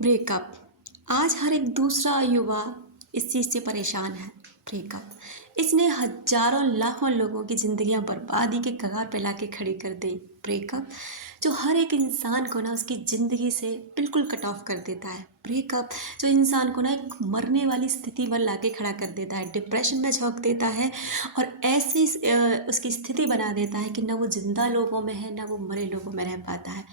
Breakup. आज हर एक दूसरा युवा इस चीज़ से परेशान है। ब्रेकअप इसने हजारों लाखों लोगों की ज़िंदगियां बर्बादी के कगार पे लाके खड़ी कर दी। ब्रेकअप जो हर एक इंसान को ना उसकी ज़िंदगी से बिल्कुल कट ऑफ कर देता है। ब्रेकअप जो इंसान को ना एक मरने वाली स्थिति पर लाके खड़ा कर देता है, डिप्रेशन में झोंक देता है और ऐसी उसकी स्थिति बना देता है कि ना वो जिंदा लोगों में है ना वो मरे लोगों में रह पाता है।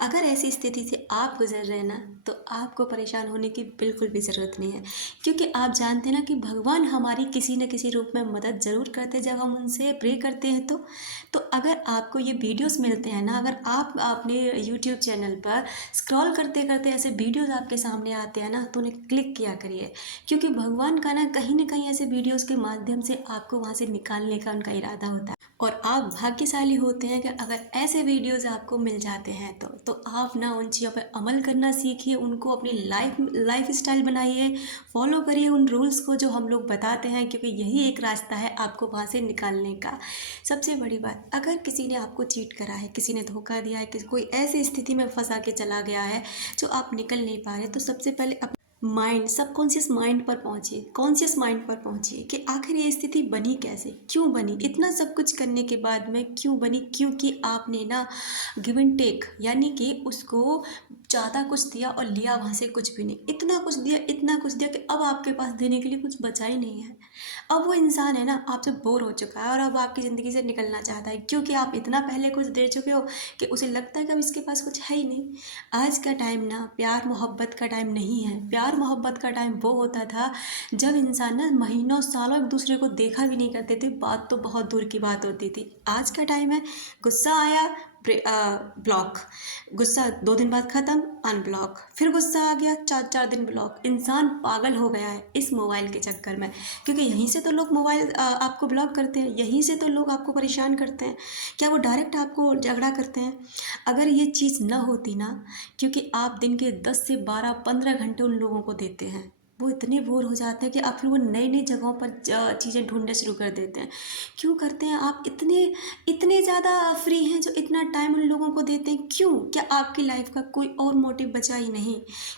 अगर ऐसी स्थिति से आप गुजर रहे हैं ना तो आपको परेशान होने की बिल्कुल भी ज़रूरत नहीं है, क्योंकि आप जानते हैं ना कि भगवान हमारी किसी न किसी रूप में मदद ज़रूर करते हैं जब हम उनसे प्रे करते हैं। तो अगर आपको ये वीडियोस मिलते हैं ना, अगर आप अपने यूट्यूब चैनल पर स्क्रॉल करते करते ऐसे वीडियोस आपके सामने आते हैं ना तो उन्हें क्लिक किया करिए, क्योंकि भगवान का ना कहीं ऐसे वीडियोस के माध्यम से आपको वहाँ से निकालने का उनका इरादा होता है। और आप भाग्यशाली होते हैं कि अगर ऐसे वीडियोस आपको मिल जाते हैं तो आप ना उन चीज़ों पर अमल करना सीखिए, उनको अपनी लाइफ स्टाइल बनाइए, फॉलो करिए उन रूल्स को जो हम लोग बताते हैं, क्योंकि यही एक रास्ता है आपको वहाँ से निकालने का। सबसे बड़ी बात, अगर किसी ने आपको चीट करा है, किसी ने धोखा दिया है, कोई ऐसी स्थिति में फंसा के चला गया है जो आप निकल नहीं पा रहे, तो सबसे पहले माइंड, सबकॉन्शियस माइंड पर पहुंचिए, कॉन्शियस माइंड पर पहुंचिए कि आखिर ये स्थिति बनी कैसे, क्यों बनी, इतना सब कुछ करने के बाद में क्यों बनी। क्योंकि आपने ना गिव एंड टेक, यानी कि उसको ज़्यादा कुछ दिया और लिया वहाँ से कुछ भी नहीं, इतना कुछ दिया इतना कुछ दिया कि अब आपके पास देने के लिए कुछ बचा ही नहीं है। अब वो इंसान है ना आपसे बोर हो चुका है और अब आपकी ज़िंदगी से निकलना चाहता है, क्योंकि आप इतना पहले कुछ दे चुके हो कि उसे लगता है कि अब इसके पास कुछ है ही नहीं। आज का टाइम ना प्यार मोहब्बत का टाइम नहीं है। प्यार मोहब्बत का टाइम वो होता था जब इंसान ना महीनों सालों एक दूसरे को देखा भी नहीं करते थे, बात तो बहुत दूर की बात होती थी। आज का टाइम है, गुस्सा आया ब्लॉक, गुस्सा 2 दिन बाद ख़त्म, अनब्लॉक, फिर गुस्सा आ गया 4 4 दिन ब्लॉक। इंसान पागल हो गया है इस मोबाइल के चक्कर में, क्योंकि यहीं से तो लोग मोबाइल आपको ब्लॉक करते हैं, यहीं से तो लोग आपको परेशान करते हैं। क्या वो डायरेक्ट आपको झगड़ा करते हैं? अगर ये चीज़ ना होती ना, क्योंकि आप दिन के 10 से 12 15 घंटे उन लोगों को देते हैं, वो इतने बोर हो जाते हैं कि आप फिर वो नई नई जगहों पर चीज़ें ढूंढने शुरू कर देते हैं। क्यों करते हैं? आप इतने इतने ज़्यादा फ्री हैं जो इतना टाइम उन लोगों को देते हैं, क्यों? क्या आपकी लाइफ का कोई और मोटिव बचा ही नहीं?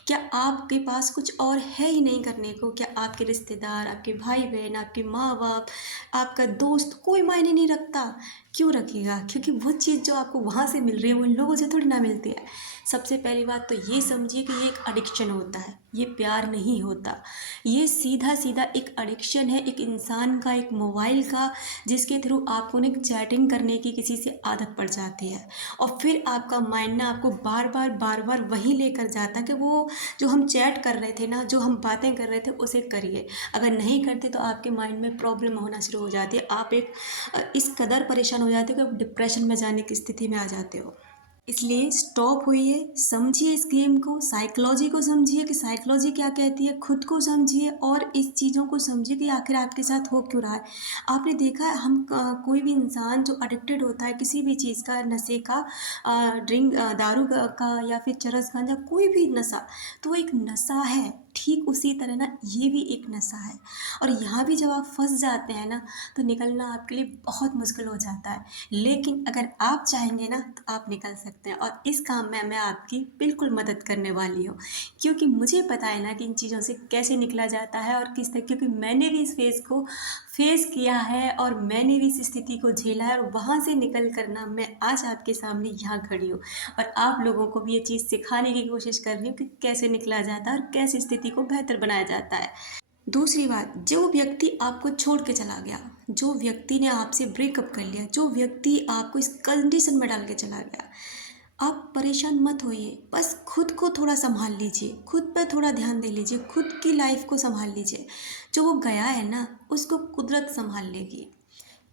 क्या आपके पास कुछ और है ही नहीं करने को? क्या आपके रिश्तेदार, आपके भाई बहन, आपके माँ बाप, आपका दोस्त कोई मायने नहीं रखता? क्यों रखेगा? क्योंकि वो चीज़ जो आपको वहाँ से मिल रही है वो इन लोगों से थोड़ी ना मिलती है। सबसे पहली बात तो ये समझिए कि ये एक एडिक्शन होता है, ये प्यार नहीं होता। ये सीधा सीधा एक एडिक्शन है, एक इंसान का, एक मोबाइल का, जिसके थ्रू आपको ना चैटिंग करने की किसी से आदत पड़ जाती है और फिर आपका माइंड ना आपको बार बार वहीं लेकर जाता है कि वो जो हम चैट कर रहे थे ना, जो हम बातें कर रहे थे उसे करिए। अगर नहीं करते तो आपके माइंड में प्रॉब्लम होना शुरू हो जाती है, आप इस कदर परेशान हो जाते हो कि आप डिप्रेशन में जाने की स्थिति में आ जाते हो। इसलिए स्टॉप होइए, समझिए इस गेम को, साइकोलॉजी को समझिए कि साइकोलॉजी क्या कहती है, खुद को समझिए और इस चीज़ों को समझिए कि आखिर आपके साथ हो क्यों रहा है। आपने देखा है, कोई भी इंसान जो एडिक्टेड होता है किसी भी चीज़ का, नशे का, दारू का या फिर चरस गांजा, कोई भी नशा, तो वो एक नशा है। ठीक उसी तरह ना ये भी एक नशा है, और यहाँ भी जब आप फंस जाते हैं ना तो निकलना आपके लिए बहुत मुश्किल हो जाता है। लेकिन अगर आप चाहेंगे ना तो आप निकल सकते हैं, और इस काम में मैं आपकी बिल्कुल मदद करने वाली हूँ, क्योंकि मुझे पता है ना कि इन चीज़ों से कैसे निकला जाता है और किस तरह, क्योंकि मैंने भी इस फेज़ को फेस किया है और मैंने भी इस स्थिति को झेला है, और वहाँ से निकल कर ना मैं आज आपके सामने यहाँ खड़ी हूँ और आप लोगों को भी ये चीज़ सिखाने की कोशिश कर रही हूँ कि कैसे निकला जाता है और कैसे स्थिति को बेहतर बनाया जाता है। दूसरी बात, जो व्यक्ति आपको छोड़ के चला गया, जो व्यक्ति ने आपसे ब्रेकअप कर लिया, जो व्यक्ति आपको इस कंडीशन में डाल के चला गया, आप परेशान मत होइए, बस खुद को थोड़ा संभाल लीजिए, खुद पर थोड़ा ध्यान दे लीजिए, खुद की लाइफ को संभाल लीजिए। जो वो गया है ना उसको कुदरत संभाल लेगी।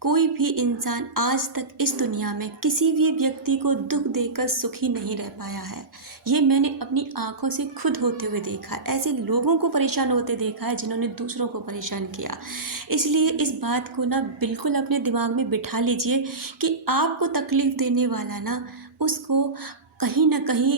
कोई भी इंसान आज तक इस दुनिया में किसी भी व्यक्ति को दुख देकर सुखी नहीं रह पाया है। ये मैंने अपनी आंखों से खुद होते हुए देखा है, ऐसे लोगों को परेशान होते देखा है जिन्होंने दूसरों को परेशान किया। इसलिए इस बात को ना बिल्कुल अपने दिमाग में बिठा लीजिए कि आपको तकलीफ़ देने वाला ना उसको कहीं ना कहीं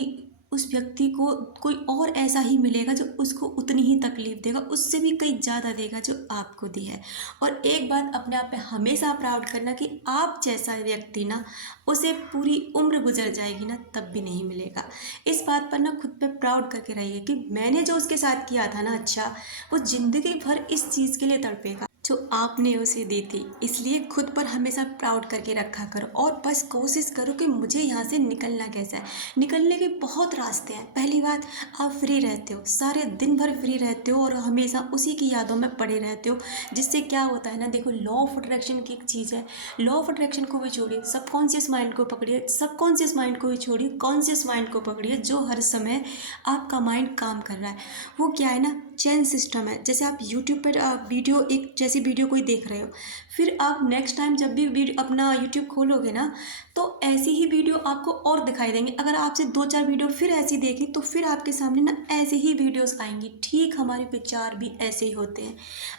उस व्यक्ति को कोई और ऐसा ही मिलेगा जो उसको उतनी ही तकलीफ देगा, उससे भी कई ज़्यादा देगा जो आपको दी है। और एक बात अपने आप पे हमेशा प्राउड करना कि आप जैसा व्यक्ति ना, उसे पूरी उम्र गुजर जाएगी ना तब भी नहीं मिलेगा। इस बात पर ना खुद पे प्राउड करके रहिए कि मैंने जो उसके साथ किया था ना अच्छा, वो ज़िंदगी भर इस चीज़ के लिए तड़पेगा जो आपने उसे दी थी। इसलिए खुद पर हमेशा प्राउड करके रखा करो और बस कोशिश करो कि मुझे यहाँ से निकलना कैसा है। निकलने के बहुत रास्ते हैं। पहली बात, आप फ्री रहते हो, सारे दिन भर फ्री रहते हो और हमेशा उसी की यादों में पड़े रहते हो, जिससे क्या होता है ना, देखो लॉ ऑफ अट्रैक्शन की एक चीज़ है। लॉ ऑफ अट्रैक्शन को भी छोड़िए, सबकॉन्शियस माइंड को पकड़िए, सबकॉन्शियस माइंड को भी छोड़िए, कॉन्शियस माइंड को पकड़िए, जो हर समय आपका माइंड काम कर रहा है। वो क्या है ना, चेन सिस्टम है। जैसे आप यूट्यूब पर वीडियो, एक जैसी वीडियो कोई देख रहे हो, फिर आप नेक्स्ट टाइम जब भी वीडियो अपना यूट्यूब खोलोगे ना, तो ऐसी ही वीडियो आपको और दिखाई देंगे। अगर आपसे 2-4 वीडियो फिर ऐसी देखी तो फिर आपके सामने ना ऐसे ही वीडियोस आएंगी। ठीक हमारे विचार भी ऐसे ही होते हैं।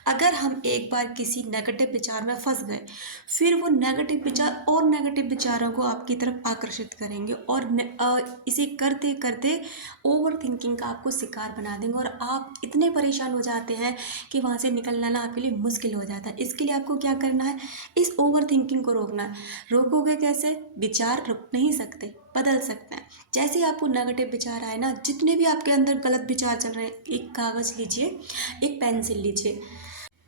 अगर हम एक बार किसी नेगेटिव विचार में फंस गए, फिर वो नेगेटिव विचार और नेगेटिव विचारों को आपकी तरफ आकर्षित करेंगे और इसे करते करते ओवर थिंकिंग का आपको शिकार बना देंगे और आप इतने परेशान हो जाते हैं कि वहाँ से निकलना ना आपके लिए मुश्किल हो जाता है। इसके लिए आपको क्या करना है, इस ओवर थिंकिंग को रोकना है। रोकोगे कैसे? विचार रुक नहीं सकते, बदल सकते हैं। जैसे ही आपको नेगेटिव विचार आए ना, जितने भी आपके अंदर गलत विचार चल रहे हैं, एक कागज़ लीजिए, एक पेंसिल लीजिए,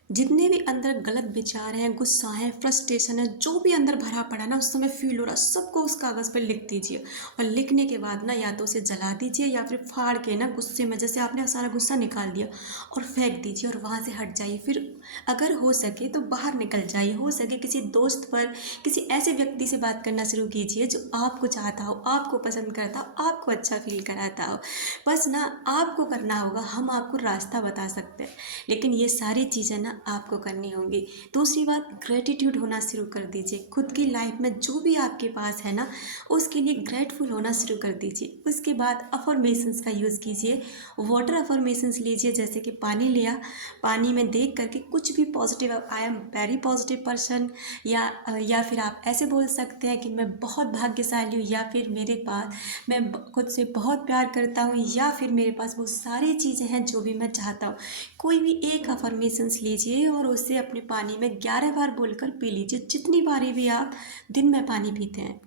जितने भी अंदर गलत विचार हैं, गुस्सा है, फ्रस्ट्रेशन है, जो भी अंदर भरा पड़ा ना उस समय फील हो रहा, सबको उस कागज़ पर लिख दीजिए। और लिखने के बाद ना या तो उसे जला दीजिए या फिर फाड़ के ना गुस्से में, जैसे आपने सारा गुस्सा निकाल दिया, और फेंक दीजिए और वहाँ से हट जाइए। फिर अगर हो सके तो बाहर निकल जाइए, हो सके किसी दोस्त पर, किसी ऐसे व्यक्ति से बात करना शुरू कीजिए जो आपको चाहता हो, आपको पसंद करता हो, आपको अच्छा फील कराता हो। बस ना आपको करना होगा, हम आपको रास्ता बता सकते हैं, लेकिन ये सारी चीज़ें ना आपको करनी होंगी। दूसरी बात, ग्रेटिट्यूड होना शुरू कर दीजिए। खुद की लाइफ में जो भी आपके पास है ना, उसके लिए ग्रेटफुल होना शुरू कर दीजिए। उसके बाद अफर्मेशंस का यूज़ कीजिए। वाटर अफर्मेशंस लीजिए, जैसे कि पानी लिया, पानी में देख करके कुछ भी positive, I am very positive person, या फिर आप ऐसे बोल सकते हैं कि मैं बहुत भाग्यशाली हूँ, या फिर मेरे पास, मैं खुद से बहुत प्यार करता हूँ, या फिर मेरे पास वो सारी चीज़ें हैं जो भी मैं चाहता हूँ। कोई भी एक अफर्मेशंस लीजिए और उसे अपने पानी में 11 बार बोलकर पी लीजिए, जितनी बारी भी आप दिन में पानी पीते हैं।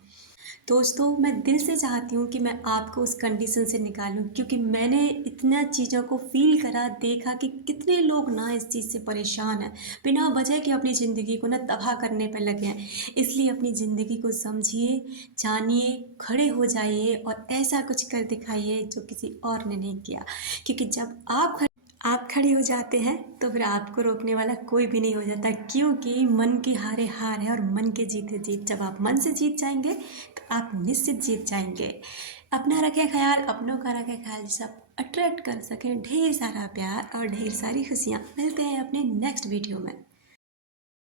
दोस्तों, मैं दिल से चाहती हूँ कि मैं आपको उस कंडीशन से निकालूं, क्योंकि मैंने इतना चीज़ों को फील करा, देखा कि कितने लोग ना इस चीज़ से परेशान हैं, बिना वजह के अपनी ज़िंदगी को ना तबाह करने पर लगे हैं। इसलिए अपनी ज़िंदगी को समझिए, जानिए, खड़े हो जाइए और ऐसा कुछ कर दिखाइए जो किसी और ने नहीं किया। क्योंकि जब आप खड़े हो जाते हैं तो फिर आपको रोकने वाला कोई भी नहीं हो जाता, क्योंकि मन की हारे हार है और मन के जीते जीत। जब आप मन से जीत जाएंगे तो आप निश्चित जीत जाएंगे। अपना रखें ख्याल, अपनों का रखें ख्याल, जिससे आप अट्रैक्ट कर सकें ढेर सारा प्यार और ढेर सारी खुशियाँ। मिलते हैं अपने नेक्स्ट वीडियो में।